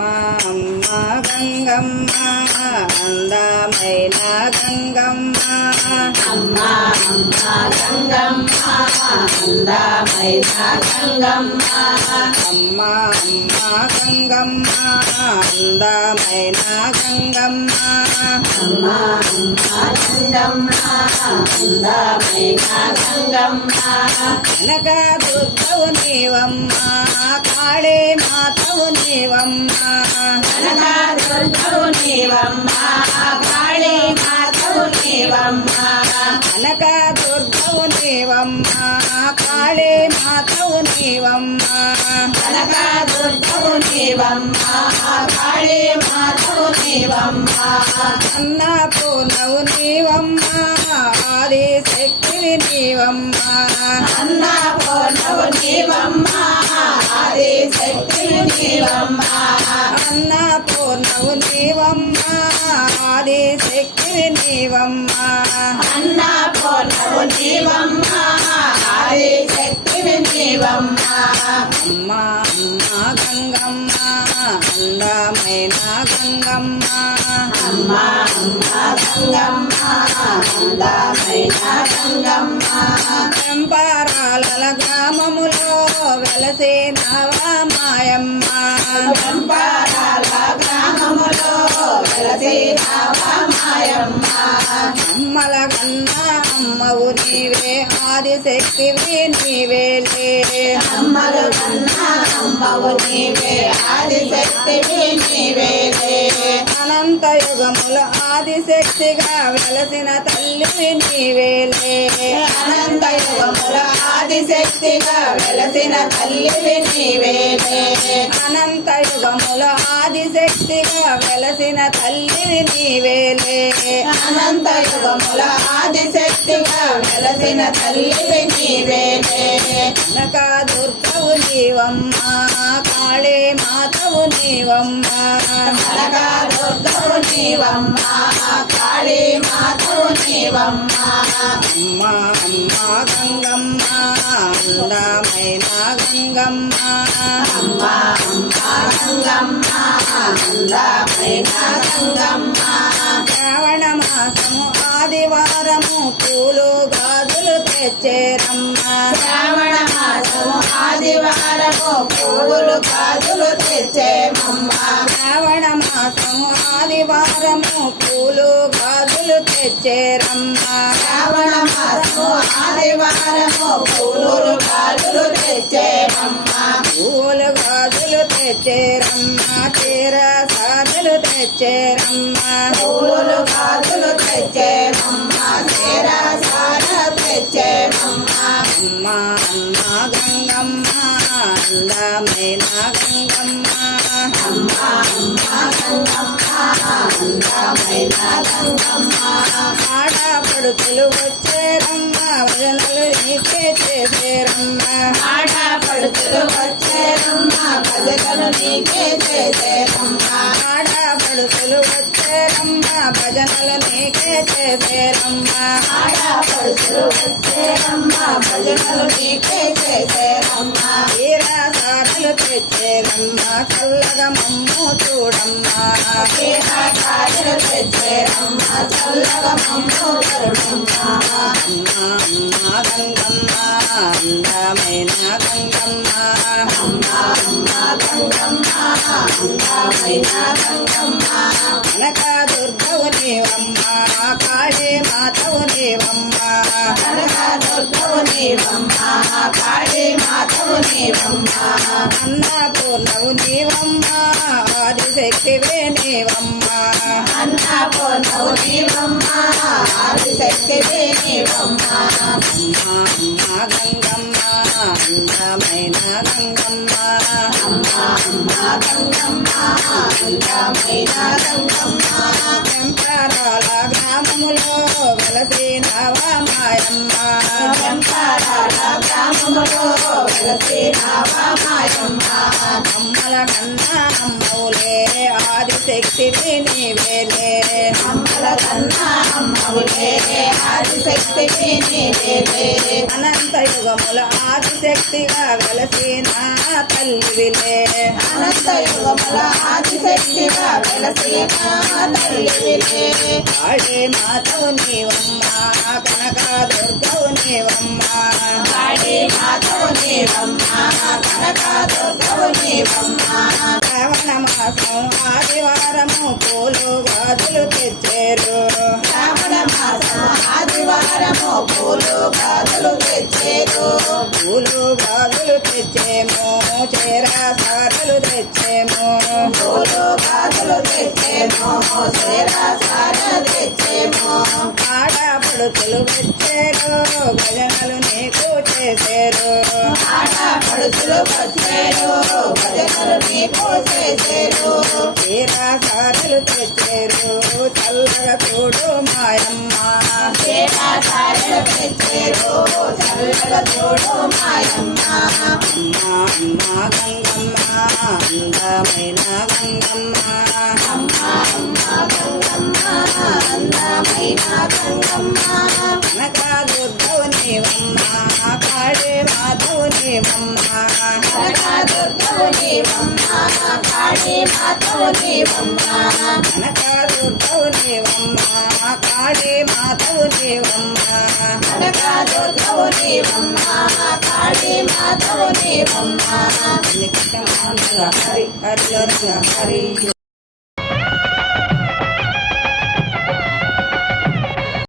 అమ్మ గంగమ్మ అందమైన గంగమ్మ అమ్మ గంగమ్మ అందమైన గంగమ్మ అమ్మ గంగమ్మ అందమైన గంగమ్మ అమ్మ గంగమ్మ అందమైన గంగమ్మ కనక దుర్గవు నీవమ్మ కాళీ మాతవు నీవమ్మ కనక దుర్గవు నీవమ్మ కాళీ మాతవు నీవమ్మ కనక దుర్గవు నీవమ్మ కాళీ మాతవు నీవమ్మ కనక దుర్గవు నీవమ్మ కాళీ మాతవు నీవమ్మ అన్నపూర్ణవు నీవమ్మ ఆది శక్తివి నీవమ్మ అన్నపూర్ణవు నీవమ్మ ఆది శక్తివి నీవమ్మ అన్నపూర్ణవు నీవమ్మ ఆది శక్తివి నీవమ్మ అన్నపూర్ణవు నీవమ్మ ఆది శక్తివి నీవమ్మ అమ్మ గంగమ్మ అందమైన గంగమ్మ అమ్మ గంగమ్మ అందమైన గంగమ్మ చంపారాల గ్రామములో వెలసినవా మాయమ్మ చంపారాల గ్రామములో వెలసినవా మాయమ్మ అమ్మల కన్నా అమ్మవు నీవే ఆదిశక్తివి నీవేలే అమ్మలు కన్నా అమ్మవు నీవే ఆదిశక్తివి నీవేలే అనంత యుగముల ఆదిశక్తిగా వెలసిన తల్లివి నీవేలే అనంత యుగముల ఆదిశక్తిగా వెలసిన తల్లివి నీవేలే అనంత యుగముల ఆదిశక్తిగా వెలసిన తల్లివి నీవేలే అనంత యుగముల ఆదిశక్తిగా వెలసిన తల్లివి నీవేలే కనక దుర్గవు నీవమ్మ కాళీ మాతవు నీవమ్మ కనక దుర్గవు నీవమ్మ కాళీ మాతవు నీవమ్మ అమ్మ గంగమ్మ అందమైన గంగమ్మ అమ్మ గంగమ్మ అందమైన గంగమ్మ శ్రావణ మాసము ఆదివారము పూలు గాజులు తెచ్చేరమ్మ శ్రావణ మాసము ఆదివారము పువ్వులు గాజులు తెచ్చేమమ్మ శ్రావణ మాసము ఆదివారము పూలు గాజులు తెచ్చేరమ్మ శ్రావణ మాసము ఆదివారము పువ్వులు గాజులు తెచ్చేమమ్మ పూలు గాజులు తెచ్చేరమ్మ చీర సాజులు తెచ్చేరమ్మ పువ్వులు గాజులు తెచ్చేమమ్మ చీర సార తెచ్చేమమ్మ అమ్మ గంగమ్మ అందమైన గంగమ్మ అమ్మ గంగమ్మ అందమైన గంగమ్మ ఆడపడుతులు వచ్చేరమ్మ భజనలు నీకే చేసేరమ్మ ఆడపడుతులు వచ్చేరమ్మ భజనలు నీకే చేసేరమ్మ ఆడపడుతులు వచ్చేరమ్మ భజనలు నీకే చేసేరమ్మ ఆడపడుతులు వచ్చేరమ్మ భజనలు నీకే చేసేరమ్మ వీర సారలు తెచ్చేరమ్మ చల్లగా మమ్ము చూడమ్మ కాయలు తెచ్చేరమ్మ చల్లగా మమ్ము కరుణమ్మ అమ్మ గంగమ్మ అందమైన గంగమ్మ అమ్మ గంగమ్మ అందమైన గంగమ్మ కనక దుర్గవు నీవమ్మ కాళీ మాతవు నీవమ్మ కనక దుర్గవు నీవమ్మ కాళీ మాతవు నీవమ్మ అన్నపూర్ణవు నీవమ్మ ఆదిశక్తివే నీవమ్మ అన్నపూర్ణవు నీవమ్మ ఆదిశక్తివే నీవమ్మ అమ్మ గంగమ్మ అందమైన గంగమ్మ అమ్మ గంగమ్మ అందమైన గంగమ్మ చంపారాల గ్రామములో వెలసినవా మాయమ్మ చంపారాల గ్రామములో వెలసినవా మాయమ్మ అమ్మల కన్నా అమ్మవులే ఆదిశక్తివి నీవేలే అమ్మల కన్నా అమ్మవులే ఆదిశక్తివి నీవేలే అనంత యుగముల ఆదిశక్తి ఆదిశక్తిగా వెలసిన తల్లివిలే అనంత యుగముల ఆదిశక్తిగా వెలసిన తల్లివిలే కాళీ మాతవు నీవమ్మ కనక దుర్గవు నీవమ్మ కాళీ మాతవు నీవమ్మ కనక దుర్గవు నీవమ్మ శ్రావణ మాసం ఆదివారము పూలు గాజులు తెచ్చేరు శ్రావణ మాసం ఆదివారము పూలు గాజులు తెచ్చేరు పూలు గాజులు తెచ్చేము చేరా సారలు తెచ్చేము పూలు గాజులు తెచ్చేము చీరా సార తెచ్చేము ఆడపడుచులు వచ్చేరు భజనలు నీకు చేసేరు ఆడపడుచులు వచ్చేరు భజనలు నీకు చేసేరు చేరా సారలు తెచ్చేరు చల్లగా చూడు మాయమ్మ చీరా సారలు తెచ్చేరు చల్లగా చూడు మాయమ్మ అమ్మ అమ్మ గంగమ్మ అందమైన గంగమ్మ అమ్మ అమ్మ గంగమ్మ అందమైన గంగమ్మ కనక దుర్గవు నీవమ్మ కాళీ మాధవు నీవమ్మ కనక దుర్గవు నీవమ్మ కాళీ మాతవు నీవమ్మ కనక దుర్గవు నీవమ్మ కాళీ మాధవు నీవమ్మ కనక దుర్గవు నీవమ్మ కాళీ మాతవు నీవమ్మ హరి హరిలో హరి